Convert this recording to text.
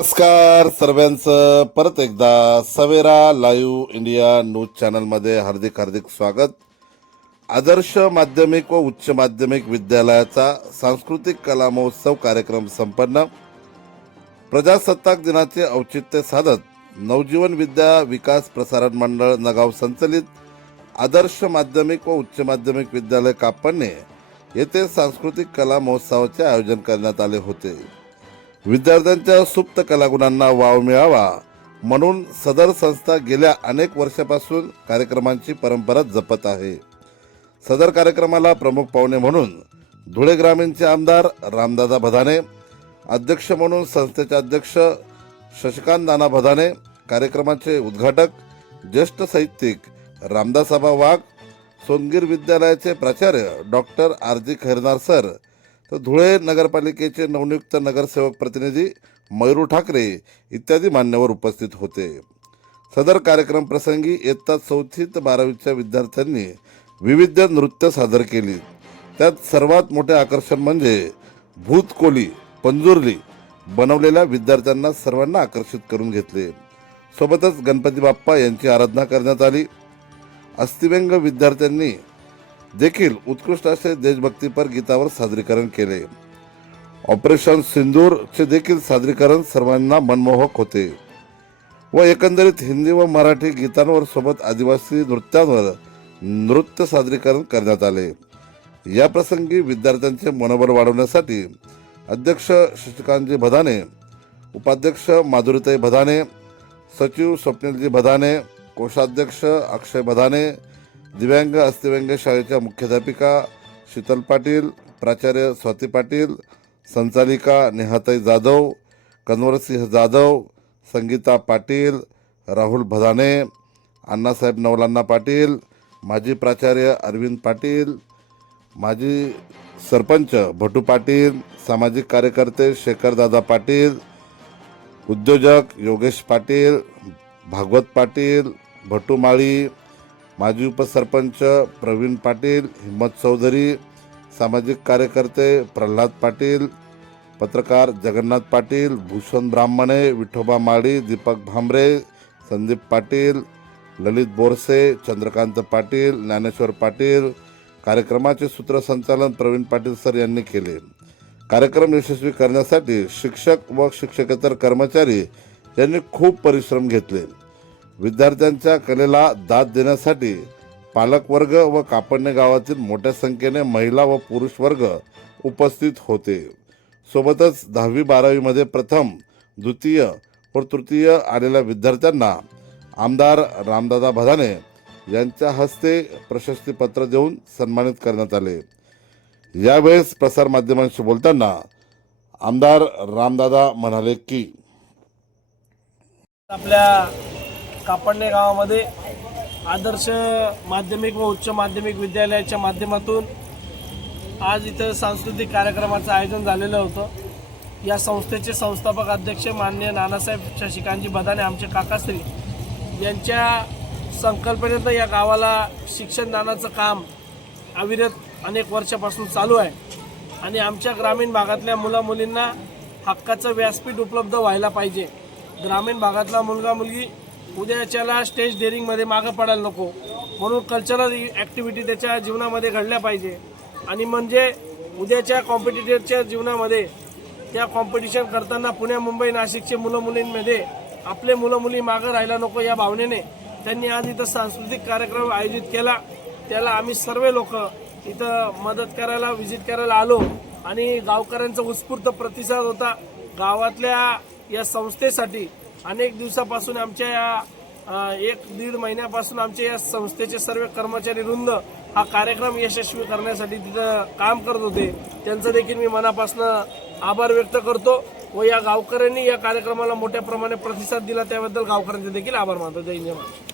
नमस्कार सर्वांचं. परत एकदा सवेरा लाईव्ह इंडिया न्यूज चॅनलमध्ये हार्दिक हार्दिक स्वागत. आदर्श माध्यमिक व उच्च माध्यमिक विद्यालयाचा सांस्कृतिक कला महोत्सव कार्यक्रम संपन्न. प्रजासत्ताक दिनाचे औचित्य साधत नवजीवन विद्या विकास प्रसारण मंडळ नगाव संचलित आदर्श माध्यमिक व उच्च माध्यमिक विद्यालय कापडणे येथे सांस्कृतिक कला महोत्सवाचे आयोजन करण्यात आले होते. विद्यार्थ्यांच्या सुप्त कलागुणांना वाव मिळावा म्हणून सदर संस्था गेल्या अनेक वर्षापासून कार्यक्रमांची परंपरा जपत आहे. सदर कार्यक्रमाला प्रमुख पाहुणे म्हणून धुळे ग्रामीणचे आमदार रामदादा भदाने अध्यक्ष म्हणून संस्थेचे अध्यक्ष शशिकांत नाना भदाने कार्यक्रमाचे उद्घाटक ज्येष्ठ साहित्यिक रामदासाबा वाघ सोनगीर विद्यालयाचे प्राचार्य doctor R G Khairnar sir तर धुळे नगरपालिकेचे नवनियुक्त नगरसेवक प्रतिनिधी मयूर ठाकरे इत्यादी मान्यवर उपस्थित होते. सदर कार्यक्रम प्रसंगी इयत्ता चौथी ते बारावीच्या विद्यार्थ्यांनी विविध नृत्य सादर केली. त्यात सर्वात मोठे आकर्षण म्हणजे भूतकोली पंजुर्ली बनवलेल्या विद्यार्थ्यांना सर्वांना आकर्षित करून घेतले. सोबतच गणपती बाप्पा यांची आराधना करण्यात आली. अस्थिव्यंग विद्यार्थ्यांनी देखील उत्कृष्ट असे देशभक्तीपर गीतावर सादरीकरण केले. ऑपरेशन सिंदूरचे देखील सादरीकरण सर्वांना मनमोहक होते. व एकंदरीत हिंदी व मराठी गीतांवर सोबत आदिवासी नृत्यांवर नृत्य सादरीकरण करण्यात आले. या प्रसंगी विद्यार्थ्यांचे मनोबल वाढवण्यासाठी अध्यक्ष शशिकांतजी भदाने उपाध्यक्ष माधुरीताई भदाने सचिव स्वप्नीलजी भदाने कोषाध्यक्ष अक्षय भदाने दिव्यांग अस्थिव्यंग शाळेच्या मुख्याध्यापिका शीतल पाटील प्राचार्य स्वाती पाटील संचालिका नेहाताई जाधव कन्वरसिंह जाधव संगीता पाटील राहुल भदाने अण्णासाहेब नवलांना पाटील माजी प्राचार्य अरविंद पाटील माजी सरपंच भटू पाटील सामाजिक कार्यकर्ते शेखरदादा पाटील उद्योजक योगेश पाटील भागवत पाटील भटू माळी माजी उपसरपंच प्रवीण पाटील हिम्मत चौधरी सामाजिक कार्यकर्ते प्रल्हाद पाटील पत्रकार जगन्नाथ पाटील भूषण ब्राह्मणे विठोबा माळी दीपक भांबरे संदीप पाटील ललित बोरसे चंद्रकांत पाटील ज्ञानेश्वर पाटील. कार्यक्रमाचे सूत्रसंचालन प्रवीण पाटील सर यांनी केले. कार्यक्रम यशस्वी करण्यासाठी शिक्षक व शिक्षकेतर कर्मचारी यांनी खूप परिश्रम घेतले. विद्यार्थ्यांच्या कलेला दाद देण्यासाठी पालकवर्ग व कापडणे गावातील मोठ्या संख्येने महिला व पुरुष वर्ग उपस्थित होते. सोबतच दहावी बारावीमध्ये प्रथम द्वितीय व तृतीय आलेल्या विद्यार्थ्यांना आमदार रामदादा भदाने यांच्या हस्ते प्रशस्तीपत्र देऊन सन्मानित करण्यात आले. यावेळेस प्रसारमाध्यमांशी बोलताना आमदार रामदादा म्हणाले की आपल्या कापडणे गावामध्ये आदर्श माध्यमिक व उच्च माध्यमिक विद्यालयाच्या माध्यमातून आज इथं सांस्कृतिक कार्यक्रमाचं आयोजन झालेलं होतं. या संस्थेचे संस्थापक अध्यक्ष मान्य नानासाहेब शशिकांतजी बदाने आमचे काकाश्री यांच्या संकल्पनेनं या गावाला शिक्षणदानाचं काम अविरत अनेक वर्षापासून चालू आहे आणि आमच्या ग्रामीण भागातल्या मुलामुलींना हक्काचं व्यासपीठ उपलब्ध व्हायला पाहिजे. ग्रामीण भागातला मुलगा मुलगी उद्याच्याला स्टेज डेअरिंगमध्ये मागं पडायला नको. म्हणून कल्चरल ॲक्टिव्हिटी त्याच्या जीवनामध्ये घडल्या पाहिजे. आणि म्हणजे उद्याच्या कॉम्पिटिटरच्या जीवनामध्ये त्या कॉम्पिटिशन करताना पुण्या मुंबई नाशिकचे मुलं मुलींमध्ये आपले मुलं मुली मागं राहायला नको या भावनेने त्यांनी आज इथं सांस्कृतिक कार्यक्रम आयोजित केला. त्याला आम्ही सर्व लोक इथं मदत करायला व्हिजिट करायला आलो. आणि गावकऱ्यांचा उत्स्फूर्त प्रतिसाद होता. गावातल्या या संस्थेसाठी अनेक दिवसापासून आमच्या या एक दीड महिन्यापासून आमच्या या संस्थेचे सर्व कर्मचारी वृंद हा कार्यक्रम यशस्वी करण्यासाठी तिथं काम करत होते. त्यांचं देखील मी मनापासून आभार व्यक्त करतो व या गावकऱ्यांनी या कार्यक्रमाला मोठ्या प्रमाणे प्रतिसाद दिला. त्याबद्दल गावकऱ्यांचे देखील आभार मानतो. जय हिंद जय महाराष्ट्र.